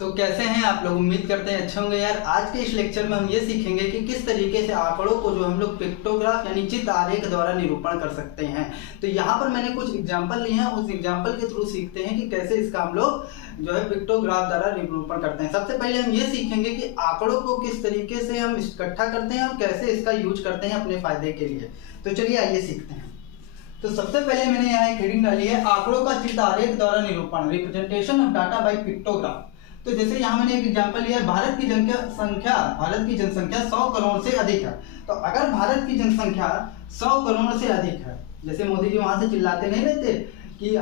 तो कैसे हैं आप लोग। उम्मीद करते हैं अच्छे होंगे यार। आज के इस लेक्चर में हम ये सीखेंगे कि किस तरीके से आंकड़ों को जो हम लोग पिक्टोग्राफ यानी चित्र आरेख द्वारा निरूपण कर सकते हैं। तो यहाँ पर मैंने कुछ एग्जांपल लिए हैं, उस एग्जांपल के थ्रू सीखते हैं कि कैसे इसका हम लोग जो है पिक्टोग्राफ द्वारा निरूपण करते हैं। सबसे पहले हम ये सीखेंगे कि आंकड़ों को किस तरीके से हम इकट्ठा करते हैं और कैसे इसका यूज करते हैं अपने फायदे के लिए। तो चलिए आइए सीखते हैं। तो सबसे पहले मैंने यहाँ एक हेडिंग डाली है, आंकड़ों का चित्र आरेख द्वारा निरूपण, representation of data by pictograph. तो जैसे यहाँ मैंने एक एग्जांपल लिया है, भारत की जनसंख्या 100 करोड़ से अधिक है। तो अगर भारत की जनसंख्या 100 करोड़ से अधिक है, जैसे मोदी जी वहां से चिल्लाते नहीं रहते कि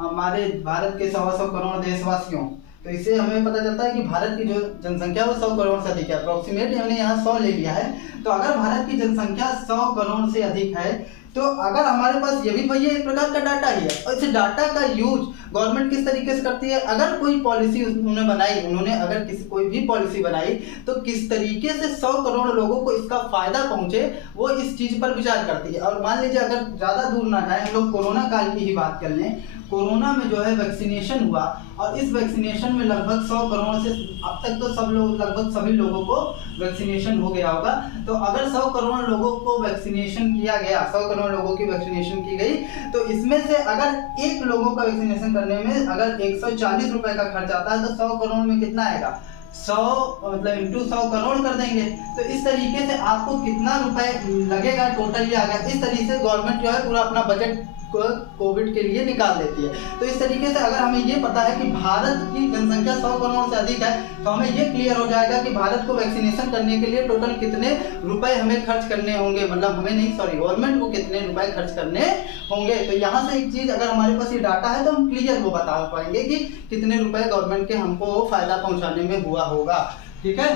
हमारे भारत के 100 करोड़ देशवासियों, तो इससे हमें पता चलता है कि भारत की जो जनसंख्या वो 100 करोड़ से अधिक है। अप्रोक्सीमेट हमने यहाँ 100 ले लिया है। तो अगर भारत की जनसंख्या 100 करोड़ से अधिक है, तो अगर हमारे पास ये भी भैया एक प्रकार का डाटा ही है, और इस डाटा का यूज गवर्नमेंट किस तरीके से करती है, अगर कोई पॉलिसी उन्होंने अगर कोई भी पॉलिसी बनाई तो किस तरीके से 100 करोड़ लोगों को इसका फायदा पहुंचे, वो इस चीज पर विचार करती है। और मान लीजिए अगर ज्यादा दूर ना जाए, हम लोग कोरोना काल की ही बात कर लें। कोरोना में जो है वैक्सीनेशन हुआ, और इस वैक्सीनेशन में लगभग 100 करोड़ से अब तक तो लगभग सभी लोगों को वैक्सीनेशन हो गया होगा। तो अगर 100 करोड़ लोगों को वैक्सीनेशन किया गया, 100 करोड़ लोगों की वैक्सीनेशन की गई, तो इसमें से अगर एक लोगों का वैक्सीनेशन करने में अगर 140 रुपए का खर्च आता है, तो 100 करोड़ में कितना आएगा, 100 मतलब इंटू 100 करोड़ कर देंगे। तो इस तरीके से आपको कितना रुपए लगेगा टोटल ये आ गया। इस तरीके से गवर्नमेंट जो है पूरा अपना बजट कोविड के लिए निकाल देती है। तो इस तरीके से अगर हमें ये पता है कि भारत की जनसंख्या 100 करोड़ से अधिक है, तो हमें ये क्लियर हो जाएगा कि भारत को वैक्सीनेशन करने के लिए टोटल कितने रुपए हमें खर्च करने होंगे, मतलब हमें नहीं गवर्नमेंट को कितने रुपए खर्च करने होंगे। तो यहाँ से एक चीज, अगर हमारे पास ये डाटा है तो हम क्लियर वो बता पाएंगे कि कितने रुपए गवर्नमेंट के हमको फायदा पहुंचाने में हुआ होगा। ठीक है।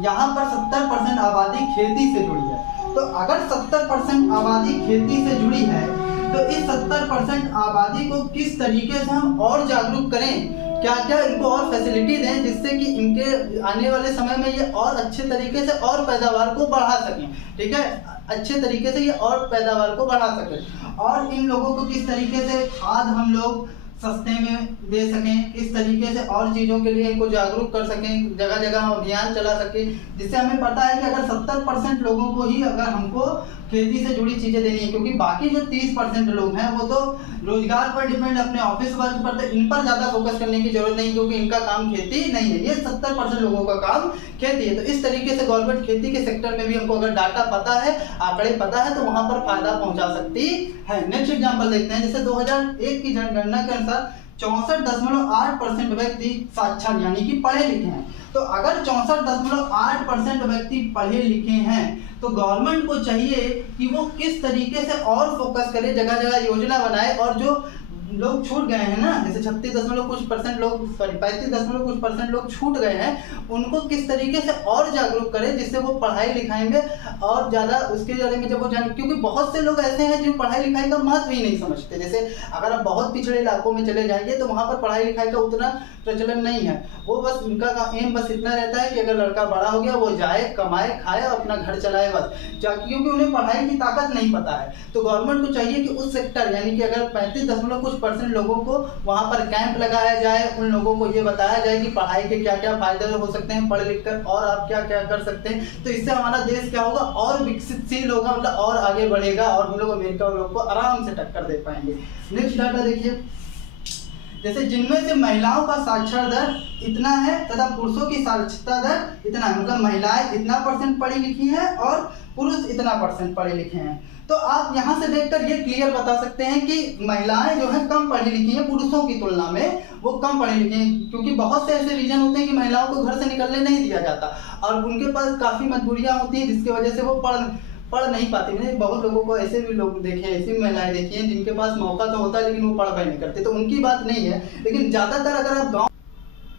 यहाँ पर 70% आबादी खेती से जुड़ी है। तो अगर 70% आबादी खेती से जुड़ी है, तो इस 70% आबादी को किस तरीके से हम और जागरूक करें, क्या क्या इनको और फैसिलिटी दें, जिससे कि इनके आने वाले समय में ये और अच्छे तरीके से और पैदावार को बढ़ा सकें। ठीक है, अच्छे तरीके से ये और पैदावार को बढ़ा सकें। और इन लोगों को किस तरीके से खाद हम लोग सस्ते में दे सकें, इस तरीके से और चीज़ों के लिए इनको जागरूक कर सकें, जगह जगह अभियान चला सकें, जिससे हमें पता है कि अगर 70% लोगों को ही अगर हमको खेती से जुड़ी चीज़ें देनी है, क्योंकि बाकी जो 30% लोग हैं वो तो रोजगार पर डिपेंड, अपने ऑफिस वर्क पर, तो इन पर ज़्यादा फोकस करने की जरूरत नहीं, क्योंकि इनका काम खेती नहीं है। ये 70% लोगों का काम खेती है। तो इस तरीके से गवर्नमेंट खेती के सेक्टर में भी हमको अगर डाटा पता है, आंकड़े पता है, तो वहाँ पर फायदा पहुँचा सकती है। नेक्स्ट एग्जाम्पल देखते हैं। जैसे 2001 की जनगणना के अनुसार 64.8% व्यक्ति साक्षर यानी कि पढ़े लिखे हैं। तो अगर 64.8% व्यक्ति पढ़े लिखे हैं, तो गवर्नमेंट को चाहिए कि वो किस तरीके से और फोकस करे, जगह जगह योजना बनाए, और जो लोग छूट गए हैं ना, जैसे 35% लोग छूट गए हैं, उनको किस तरीके से और जागरूक करें, जिससे वो पढ़ाई लिखाई में और ज़्यादा उसके बारे में जब वो जाने, क्योंकि बहुत से लोग ऐसे हैं जो पढ़ाई लिखाई का महत्व ही नहीं समझते। जैसे अगर आप बहुत पिछड़े इलाकों में चले जाएंगे, तो वहाँ पर पढ़ाई लिखाई का उतना प्रचलन नहीं है। वो बस उनका एम बस इतना रहता है कि अगर लड़का बड़ा हो गया, वो जाए, कमाए, खाए और अपना घर चलाए बस, क्योंकि उन्हें पढ़ाई की ताकत नहीं पता है। तो गवर्नमेंट को चाहिए कि उस सेक्टर यानी कि अगर 35% लोगों को वहाँ पर कैंप लगाया जाए, उन लोगों को ये बताया जाए कि पढ़ाई के क्या क्या फायदे हो सकते हैं, पढ़ लिख कर और आप क्या क्या कर सकते हैं। तो इससे हमारा देश क्या होगा, और विकसितशील होगा, मतलब और आगे बढ़ेगा, और हम लोग अमेरिका लोग को आराम से टक्कर दे पाएंगे। नेक्स्ट डाटा देखिए। जैसे जिनमें से महिलाओं का साक्षर दर इतना है तथा पुरुषों की साक्षरता दर इतना है, मतलब महिलाएं इतना % पढ़ी लिखी हैं और पुरुष इतना % पढ़े लिखे हैं। तो आप यहाँ से देखकर ये क्लियर बता सकते हैं कि महिलाएं जो है कम पढ़ी लिखी हैं पुरुषों की तुलना में, वो कम पढ़ी लिखी हैं, क्योंकि बहुत से ऐसे रीजन होते हैं कि महिलाओं को घर से निकलने नहीं दिया जाता, और उनके पास काफ़ी मजबूरियाँ होती हैं, जिसकी वजह से वो पढ़ नहीं पाती। मैंने बहुत लोगों को ऐसे भी लोग देखे हैं, ऐसी महिलाएं देखी हैं जिनके पास मौका तो होता है, लेकिन वो पढ़ नहीं करते। तो उनकी बात नहीं है, लेकिन ज़्यादातर अगर आप गाँव,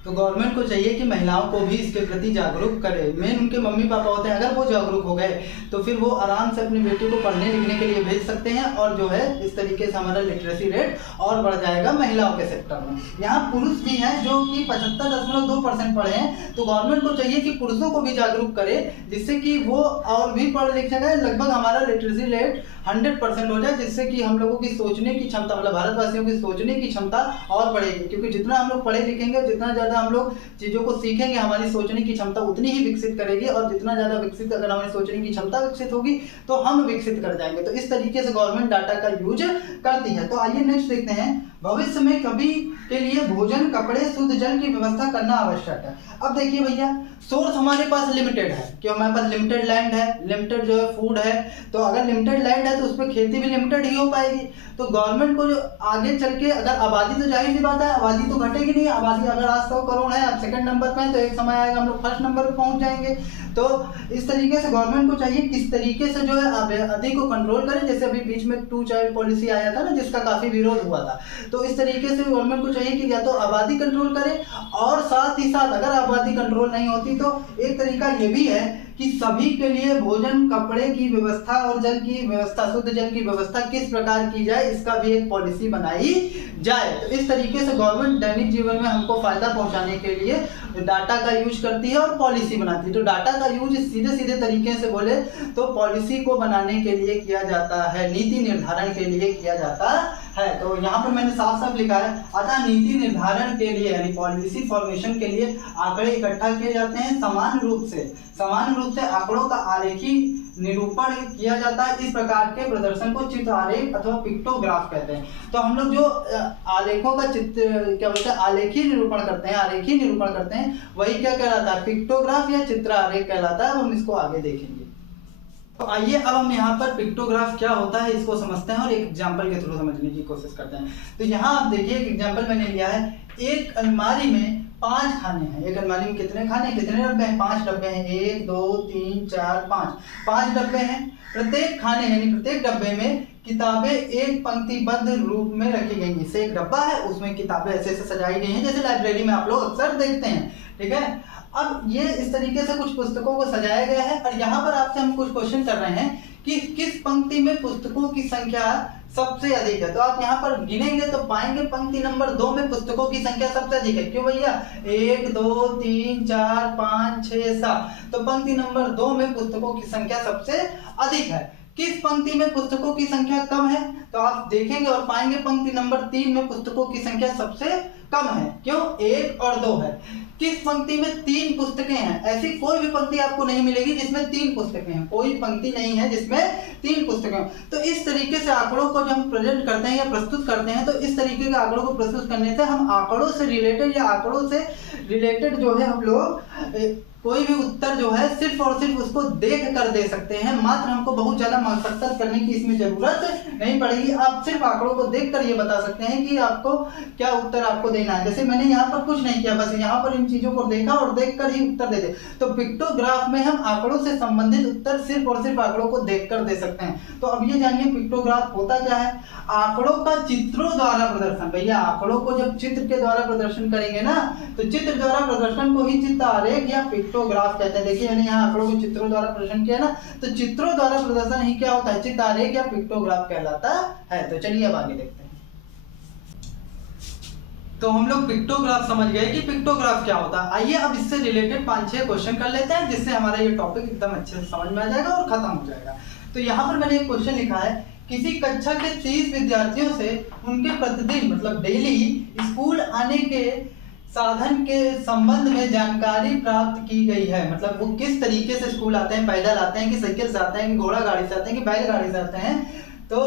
तो गवर्नमेंट को चाहिए कि महिलाओं को भी इसके प्रति जागरूक करे। मेन उनके मम्मी पापा होते हैं, अगर वो जागरूक हो गए तो फिर वो आराम से अपनी बेटी को पढ़ने लिखने के लिए भेज सकते हैं, और जो है इस तरीके से हमारा लिटरेसी रेट और बढ़ जाएगा महिलाओं के सेक्टर में। यहाँ पुरुष भी हैं जो कि 75.2% पढ़े हैं, तो गवर्नमेंट को चाहिए कि पुरुषों को भी जागरूक करे, जिससे कि वो और भी पढ़ लिख जाए, लगभग हमारा लिटरेसी रेट 100% हो जाए, जिससे कि हम लोगों की सोचने की क्षमता, मतलब भारतवासियों की सोचने की क्षमता और बढ़ेगी। क्योंकि जितना हम लोग पढ़े लिखेंगे, जितना ज़्यादा हम लोग चीज़ों को सीखेंगे, हमारी सोचने की क्षमता उतनी ही विकसित करेगी, और जितना ज़्यादा विकसित अगर हमारी सोचने की क्षमता विकसित होगी तो हम विकसित कर जाएंगे। तो इस तरीके से गवर्नमेंट डाटा का यूज करती है। तो आइए नेक्स्ट देखते हैं, भविष्य में कभी के लिए भोजन, कपड़े, शुद्ध जल की व्यवस्था करना आवश्यक है। अब देखिए भैया, सोर्स हमारे पास लिमिटेड है कि हमारे पास लिमिटेड लैंड है, लिमिटेड जो है फूड है। तो अगर लिमिटेड लैंड है तो उस पर खेती भी लिमिटेड ही हो पाएगी। तो गवर्नमेंट को जो आगे चल के अगर आबादी, तो जाहिर सी बात है आबादी तो घटेगी नहीं। आबादी अगर आज 100 करोड़ है, अब सेकंड नंबर पे है, तो एक समय आएगा हम लोग फर्स्ट नंबर पे पहुंच जाएंगे। तो इस तरीके से गवर्नमेंट को चाहिए किस तरीके से जो है आबादी को कंट्रोल करें। जैसे अभी बीच में 2 चाइल्ड पॉलिसी आया था ना, जिसका काफी विरोध हुआ था। तो इस तरीके से गवर्नमेंट को चाहिए कि या तो आबादी कंट्रोल करे, और साथ ही साथ अगर आबादी कंट्रोल नहीं होती तो एक तरीका ये भी है कि सभी के लिए भोजन, कपड़े की व्यवस्था और जल की व्यवस्था, शुद्ध जल की व्यवस्था किस प्रकार की जाए, इसका भी एक पॉलिसी बनाई जाए। तो इस तरीके से गवर्नमेंट दैनिक जीवन में हमको फायदा पहुंचाने के लिए डाटा का यूज करती है और पॉलिसी बनाती है। तो डाटा का यूज सीधे सीधे तरीके से बोले तो पॉलिसी को बनाने के लिए किया जाता है, नीति निर्धारण के लिए किया जाता है। तो यहाँ पर मैंने साफ साफ लिखा है, अतः नीति निर्धारण के लिए यानी पॉलिसी फॉर्मेशन के लिए आंकड़े इकट्ठा किए जाते हैं। समान रूप से आंकड़ों का आरेखी निरूपण किया जाता है। इस प्रकार के प्रदर्शन को चित्र आरेख अथवा पिक्टोग्राफ कहते हैं। तो हम लोग जो आलेखों का चित्र क्या बोलते हैं, आलेखी निरूपण करते हैं, वही क्या कहलाता है, पिक्टोग्राफ या चित्र आरेख कहलाता है। अब हम इसको आगे देखेंगे। तो आइए अब हम यहाँ पर पिक्टोग्राफ क्या होता है इसको समझते हैं और एक एग्जाम्पल के थ्रू समझने की कोशिश करते हैं। तो यहाँ आप देखिए एक एग्जाम्पल मैंने लिया है, एक अलमारी में 5 खाने हैं। एक अलमारी में कितने खाने, कितने डब्बे हैं, 5 डब्बे हैं। 1 2 3 4 5 डब्बे हैं। प्रत्येक खाने यानी प्रत्येक डब्बे में किताबें एक पंक्तिबद्ध रूप में रखी गई हैं। इससे एक डब्बा है, उसमें किताबें ऐसे ऐसे सजाई गई हैं, जैसे लाइब्रेरी में आप लोग अक्सर देखते हैं। ठीक है, अब ये इस तरीके से कुछ पुस्तकों को सजाया गया है, और यहाँ पर आपसे हम कुछ क्वेश्चन कर रहे हैं कि किस पंक्ति में पुस्तकों की संख्या सबसे अधिक है। तो आप यहाँ पर गिनेंगे तो पाएंगे पंक्ति नंबर 2 में पुस्तकों की संख्या सबसे अधिक है। क्यों भैया, 1 2 3 4 5 6 7, तो पंक्ति नंबर 2 में पुस्तकों की संख्या सबसे अधिक है। किस पंक्ति में पुस्तकों की संख्या कम है, तो आप देखेंगे और पाएंगे पंक्ति नंबर 3 में पुस्तकों की संख्या सबसे कम है। क्यों, 1 और 2 है। किस पंक्ति में 3 पुस्तकें हैं, ऐसी कोई भी पंक्ति आपको नहीं मिलेगी जिसमें 3 पुस्तकें हैं। कोई पंक्ति नहीं है जिसमें 3 पुस्तकें हैं। तो इस तरीके से आंकड़ों को जब हम प्रेजेंट करते हैं या प्रस्तुत करते हैं, तो इस तरीके के आंकड़ों को प्रस्तुत करने से हम आंकड़ों से रिलेटेड या आंकड़ों से रिलेटेड जो है हम लोग कोई भी उत्तर जो है सिर्फ और सिर्फ उसको देख कर दे सकते हैं। मात्र हमको बहुत ज्यादा मशक्कत करने की इसमें जरूरत नहीं पड़ेगी। आप सिर्फ आंकड़ों को देख कर ये बता सकते हैं कि आपको क्या उत्तर आपको देना है। जैसे मैंने यहाँ पर कुछ नहीं किया, बस यहाँ पर इन चीजों को देखा और देख कर ही उत्तर दे दे। तो पिक्टोग्राफ में हम आंकड़ों से संबंधित उत्तर सिर्फ और सिर्फ आंकड़ों को देख कर दे सकते हैं। तो अब ये जानिए पिक्टोग्राफ होता क्या है। आंकड़ों का चित्रों द्वारा प्रदर्शन। भैया आंकड़ों को जब चित्र के द्वारा प्रदर्शन करेंगे ना, तो चित्र द्वारा प्रदर्शन को ही चित्र आरेख या पिक्टोग्राफ कहते हैं। देखिए मैंने यहाँ आंकड़ों को चित्रों द्वारा प्रदर्शन किया ना, तो चित्रों द्वारा प्रदर्शन ही क्या होता है, चित्र आरेख या पिक्टोग्राफ कहलाता है। तो चलिए अब आगे देखते हैं। तो हम लोग पिक्टोग्राफ समझ गए कि पिक्टोग्राफ क्या होता है। आइए अब इससे रिलेटेड 5-6 क्वेश्चन कर लेते हैं, जिससे हमारा ये टॉपिक एकदम अच्छे से समझ में आ जाएगा और खत्म हो जाएगा। तो यहाँ पर मैंने एक क्वेश्चन लिखा है, किसी कक्षा के 30 विद्यार्थियों से उनके प्रतिदिन मतलब डेली स्कूल आने के साधन के संबंध में जानकारी प्राप्त की गई है। मतलब वो किस तरीके से स्कूल आते हैं, पैदल आते हैं कि साइकिल से आते हैं कि घोड़ा गाड़ी से आते हैं कि बैलगाड़ी से आते हैं, तो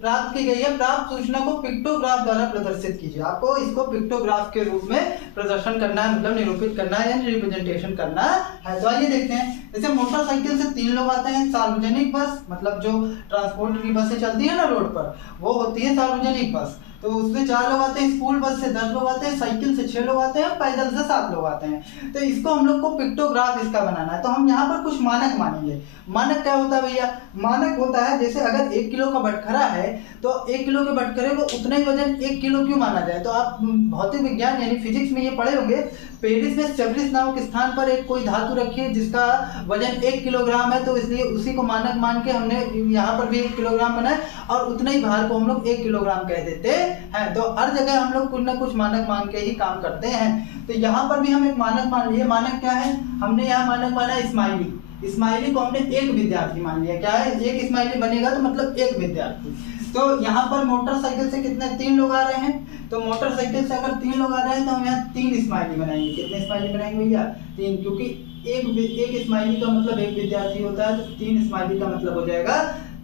प्राप्त की गई है। प्राप्त सूचना को पिक्टोग्राफ द्वारा प्रदर्शित कीजिए। आपको इसको पिक्टोग्राफ के रूप में प्रदर्शन करना है, मतलब निरूपित करना है या रिप्रेजेंटेशन करना है। तो आइए देखते हैं। जैसे मोटरसाइकिल से 3 लोग आते हैं, सार्वजनिक बस मतलब जो ट्रांसपोर्ट की बसें चलती है ना रोड पर, वो होती है सार्वजनिक बस। तो उसमें 4 लोग आते हैं, स्कूल बस से 10 लोग आते हैं, साइकिल से 6 लोग आते हैं, पैदल से 7 लोग आते हैं। तो इसको हम लोग को पिक्टोग्राफ इसका बनाना है। तो हम यहाँ पर कुछ मानक मानेंगे। मानक क्या होता है भैया, मानक होता है जैसे अगर 1 किलो का बटखरा है तो 1 किलो के बटखरे को उतना ही वजन 1 किलो क्यों माना जाए। तो आप भौतिक विज्ञान यानी फिजिक्स में ये पढ़े होंगे, पेरिस में सेब्रिस नामक स्थान पर एक कोई धातु रखी है जिसका वजन 1 किलोग्राम है, तो इसलिए उसी को मानक मान के हमने यहाँ पर भी 1 किलोग्राम बनाया और उतना ही भार को हम लोग 1 किलोग्राम कह देते हैं। तो हर जगह हम लोग कुछ ना कुछ मानक मान के ही काम करते हैं। तो यहाँ पर भी हम एक मानक मान लिए। मानक क्या है, हमने यहाँ मानक माना स्माइली। स्माइली को हमने एक विद्यार्थी मान लिया। क्या है, एक स्माइली बनेगा तो मतलब एक विद्यार्थी। तो यहाँ पर मोटरसाइकिल से कितने 3 लोग आ रहे हैं, तो मोटरसाइकिल से अगर 3 लोग आ रहे हैं तो हम यहाँ 3 स्माइली बनाएंगे। कितने स्माइली बनाएंगे भैया? 3, क्योंकि एक स्माइली का मतलब 1 विद्यार्थी होता है, तो 3 स्माइली का मतलब हो जाएगा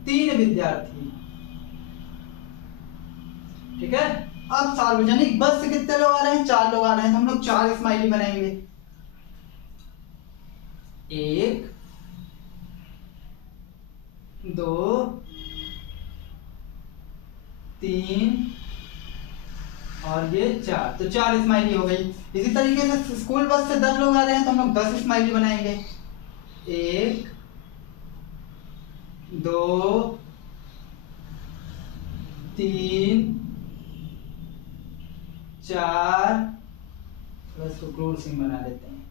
3 विद्यार्थी। ठीक है। अब सार्वजनिक बस से कितने लोग आ रहे हैं? 4 लोग आ रहे हैं, तो हम लोग 4 स्माइली बनाएंगे। 1 2 3 और ये 4, तो 4 स्माइली हो गई। इसी तरीके से स्कूल बस से 10 लोग आ रहे हैं तो हम लोग 10 स्माइली बनाएंगे। 1 2 3 4, बस को क्लोज सिंग बना लेते हैं,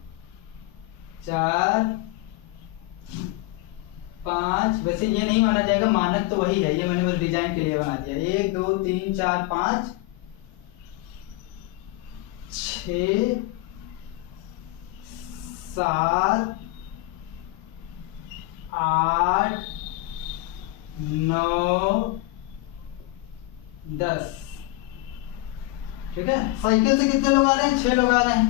4 5। वैसे ये नहीं माना जाएगा, मानक तो वही है, ये मैंने बस डिजाइन के लिए बना दिया। 1 2 3 4 5 6 7 8 9 10। ठीक है। साइकिल से कितने लोग आ रहे हैं? 6 लोग आ रहे हैं।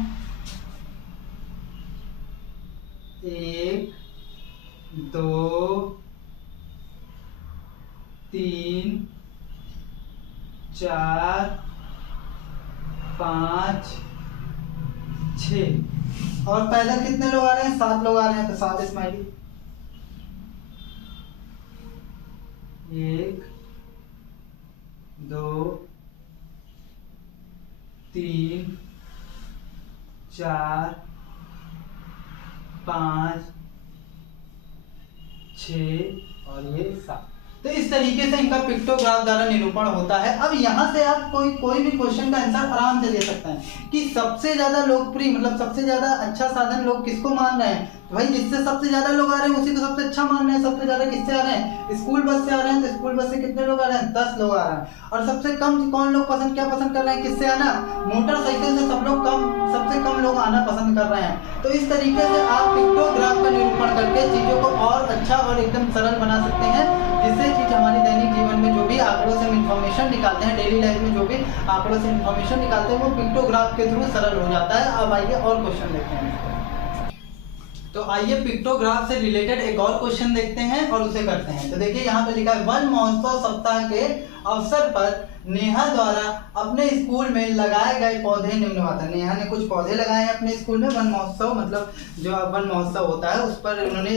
1 2 3 4 5 6। और पैदल कितने लोग आ रहे हैं? 7 लोग आ रहे हैं, तो 7 स्माइली। 1 2 3 4 5 6 और ये 7। तो इस तरीके से इनका पिक्टोग्राफ द्वारा निरूपण होता है। अब यहाँ से आप कोई भी क्वेश्चन का आंसर आराम से दे सकते हैं कि सबसे ज्यादा लोकप्रिय मतलब सबसे ज्यादा अच्छा साधन लोग किसको मान रहे हैं? तो भाई जिससे सबसे ज्यादा लोग आ रहे हैं उसी को सबसे अच्छा मान रहे हैं। सबसे ज्यादा किससे आ रहे हैं? स्कूल बस से आ रहे हैं, तो स्कूल बस से कितने लोग आ रहे हैं? 10 लोग आ रहे हैं। और सबसे कम कौन लोग क्या पसंद कर रहे हैं? किससे आना? मोटरसाइकिल से सबसे कम लोग आना पसंद कर रहे हैं। तो इस तरीके से आप पिक्टोग्राफ का निरूपण करके चीजों को और अच्छा और एकदम सरल बना सकते हैं, जिससे चीज हमारे दैनिक जीवन में जो भी आंकड़ों से इंफॉर्मेशन निकालते हैं, डेली लाइफ में जो भी आंकड़ों से इंफॉर्मेशन निकालते हैं, वो पिक्टोग्राफ के थ्रू सरल हो जाता है। अब आइए और क्वेश्चन देखते हैं। तो आइए पिक्टोग्राफ से रिलेटेड एक और क्वेश्चन देखते हैं और उसे करते हैं। तो देखिए यहाँ पे लिखा है, वन महोत्सव सप्ताह के अवसर पर नेहा द्वारा अपने स्कूल में लगाए गए पौधे निम्नवत। नेहा ने कुछ पौधे लगाए हैं अपने स्कूल में। वन महोत्सव मतलब जो वन महोत्सव होता है उस पर उन्होंने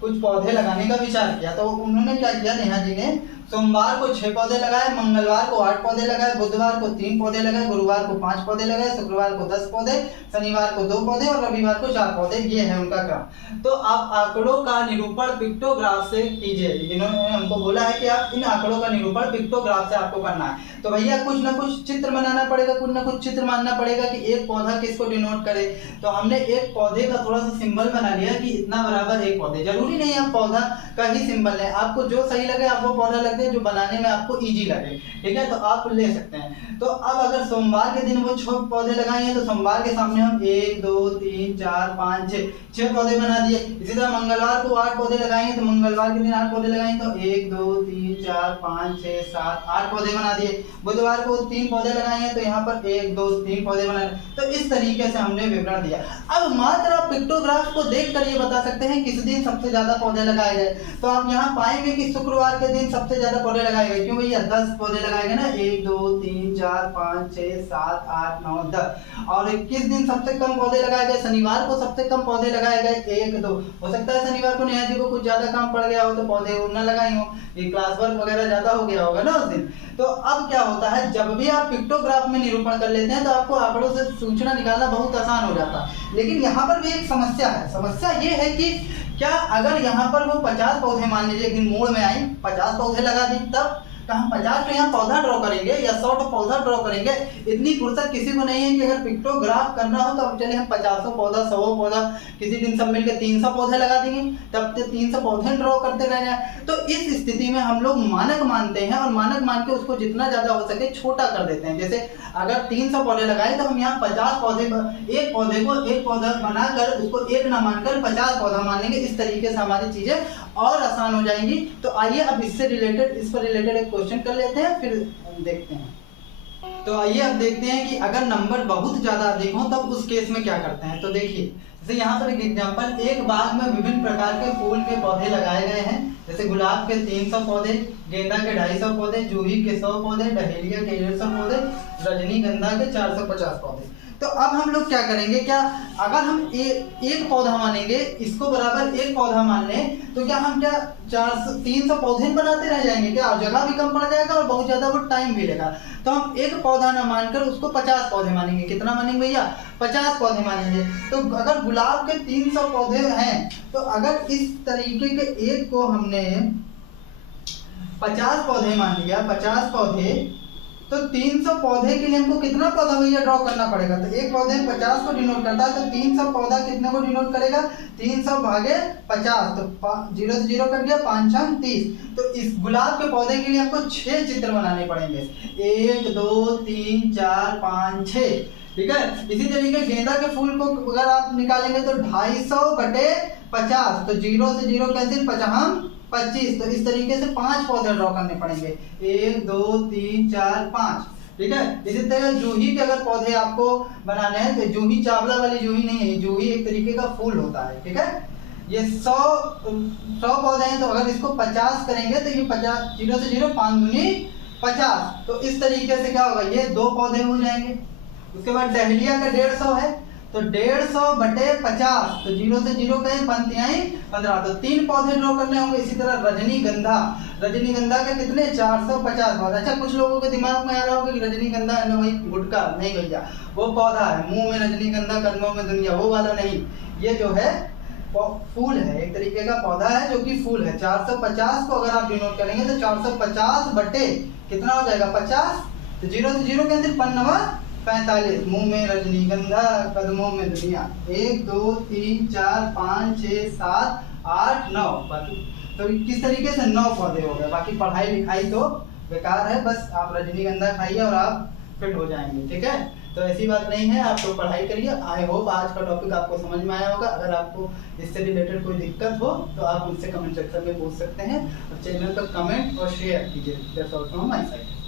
कुछ पौधे लगाने का विचार किया। तो उन्होंने क्या किया, नेहा जी ने सोमवार को 6 पौधे लगाए, मंगलवार को 8 पौधे लगाए, बुधवार को 3 पौधे लगाए, गुरुवार को 5 पौधे लगाए, शुक्रवार को 10 पौधे, शनिवार को 2 पौधे और रविवार को 4 पौधे। ये है उनका क्रम। तो आप आंकड़ों का निरूपण पिक्टोग्राफ से कीजिए। इन्होंने हमको बोला है कि आप इन आंकड़ों का निरूपण पिक्टोग्राफ से आपको करना है। तो भैया कुछ ना कुछ चित्र बनाना पड़ेगा, कुछ ना कुछ चित्र मानना पड़ेगा कि एक पौधा किसको डिनोट करे। तो हमने एक पौधे का थोड़ा सा सिंबल बना लिया कि इतना बराबर एक पौधे। जरूरी नहीं आप पौधा का ही सिंबल है, आपको जो सही लगे आप वो पौधा लगे, जो बनाने में आपको इजी लगे। ठीक है, तो आप ले सकते हैं। तो अब अगर सोमवार के दिन वो 6 पौधे लगाए हैं तो सोमवार के सामने हम 1 2 3 4 5 6 पौधे बना दिए। इसी तरह मंगलवार को 8 पौधे लगाएंगे तो मंगलवार के दिन 8 पौधे लगाएंगे तो 1 2 3 4 5 6 7 8 पौधे बना दिए। बुधवार को 3 पौधे लगाएंगे तो यहाँ पर 1 2 3 पौधे बना। तो इस तरीके से हमने विवरण दिया। अब मात्र आप पिक्टोग्राफ को देखकर ये बता सकते हैं किस दिन सबसे ज्यादा पौधे लगाए गए। तो आप यहाँ पाएंगे कि शुक्रवार के दिन सबसे ज्यादा पौधे लगाए गए। क्यों भैया? 10 पौधे लगाए गए ना, 1 2 3 4 5 6 7 8 9 10। और किस दिन सबसे कम पौधे लगाए गए? शनिवार को सबसे कम पौधे लगाए गए 1 2। हो सकता है शनिवार को नेहा जी को कुछ ज्यादा काम पड़ गया हो तो पौधे न लगाए हो, ये क्लास वर्क वगैरह ज्यादा हो गया होगा ना उस दिन। तो अब क्या होता है, जब भी आप पिक्टोग्राफ में निरूपण कर लेते हैं तो आपको आंकड़ों से सूचना निकालना बहुत आसान हो जाता है। लेकिन यहाँ पर भी एक समस्या है। समस्या ये है कि क्या अगर यहाँ पर वो 50 पौधे मान लीजिए एक दिन मोड़ में आई 50 पौधे लगा दी, तब हम 50 तो यहाँ पौधा ड्रॉ करेंगे या 100 तो पौधा ड्रॉ करेंगे। इतनी फुर्सत किसी को नहीं है कि अगर पिक्टोग्राफ करना हो तो अब चलिए हम 50 पौधा 100 पौधा किसी दिन सब मिलकर 300 पौधे लगा देंगे, तब तो 300 पौधे ड्रॉ करते रह जाए। तो इस स्थिति में हम लोग मानक मानते हैं और मानक मान के उसको जितना ज्यादा हो सके छोटा कर देते हैं। जैसे अगर 300 पौधे लगाए तो हम यहाँ 50 पौधे, एक पौधे को एक पौधा बनाकर उसको एक ना मानकर 50 पौधा मान लेंगे। इस तरीके से हमारी चीजें और आसान हो जाएंगी। तो आइए अब इस पर रिलेटेड एक क्वेश्चन कर लेते हैं, फिर देखते हैं। तो आइए अब देखते हैं कि अगर नंबर बहुत ज़्यादा अधिक हो तब उस केस में क्या करते हैं। तो देखिए जैसे यहाँ पर एक एग्जांपल, एक बाग में विभिन्न प्रकार के फूल के पौधे लगाए गए हैं। जैसे गुलाब के 300 पौधे, गेंदा के 250 पौधे, जूही के 100 पौधे, डहेलिया के 150 पौधे, रजनीगंधा के 450 पौधे। तो अब हम लोग क्या करेंगे, क्या अगर हम एक पौधा मानेंगे, इसको बराबर एक पौधा मान लें, तो क्या हम क्या 300 पौधे बनाते रह जाएंगे क्या? जगह भी कम पड़ जाएगा और बहुत ज़्यादा वो टाइम भी लेगा। तो हम एक पौधा ना मानकर उसको 50 पौधे मानेंगे। कितना मानेंगे भैया? 50 पौधे मानेंगे। तो अगर गुलाब के 300 पौधे हैं, तो अगर इस तरीके के एक को हमने 50 पौधे मान लिया, 50 पौधे, तो 300 पौधे के लिए हमको कितना पौधा भैया ड्रॉ करना पड़ेगा? तो एक पौधे 50 को डिनोट करता है, तो 300 पौधा कितने को डिनोट करेगा? 300 भागे 50, तो 0 से 0 कट गया, 5 6 30। तो इस गुलाब के पौधे के लिए हमको 6 चित्र बनाने पड़ेंगे। 1 2 3 4 5 6, ठीक है। इसी तरीके गेंदा के फूल को अगर आप निकालेंगे तो 250 बटे 50, तो 0 से 0 कैंसिल, 50 25। तो इस तरीके से 5 पौधे ड्रॉ करने पड़ेंगे। 1 2 3 4 5, ठीक है। इसी तरह जूही के अगर पौधे आपको बनाने हैं, तो जूही चावला वाली जूही नहीं है, जूही एक तरीके का फूल होता है, ठीक है। ये 100 पौधे हैं, तो अगर इसको 50 करेंगे तो ये 50, 0 से 0 5 दूनी 50। तो इस तरीके से क्या होगा, ये 2 पौधे हो जाएंगे। उसके बाद डहलिया का 150 है, तो 150 बटे 50, तो 0 से 0 कहें, पंक्तियां 15, तो 3 पौधे ड्रॉ करने होंगे। इसी तरह रजनीगंधा, रजनीगंधा के कितने? 450 पौधे। अच्छा, कुछ लोगों के दिमाग में आ रहा होगा कि रजनीगंधा है ना वही गुटका, नहीं भैया, वो पौधा है, मुंह में रजनीगंधा कदमों में दुनिया, वो वाला नहीं। ये जो है फूल है, एक तरीके का पौधा है जो कि फूल है। 450 को अगर आप डिनोट करेंगे तो 450 बटे कितना हो जाएगा? 50, तो 0 से 0 कैंसिल, 45, मुंह में रजनीगंधा कदमों में दुनिया। 1 2 3 4 5 6 7 8 9, बाकी तो किस तरीके से 9 पौधे हो गए। बाकी पढ़ाई लिखाई तो बेकार है, बस आप रजनीगंधा खाइए और आप फिट हो जाएंगे, ठीक है। तो ऐसी बात नहीं है, आप लोग पढ़ाई करिए। आई होप आज का टॉपिक आपको समझ में आया होगा। अगर आपको इससे रिलेटेड कोई दिक्कत हो तो आप मुझसे कमेंट सेक्शन में पूछ सकते हैं, और चैनल पर कमेंट और शेयर कीजिए। That's all from my side.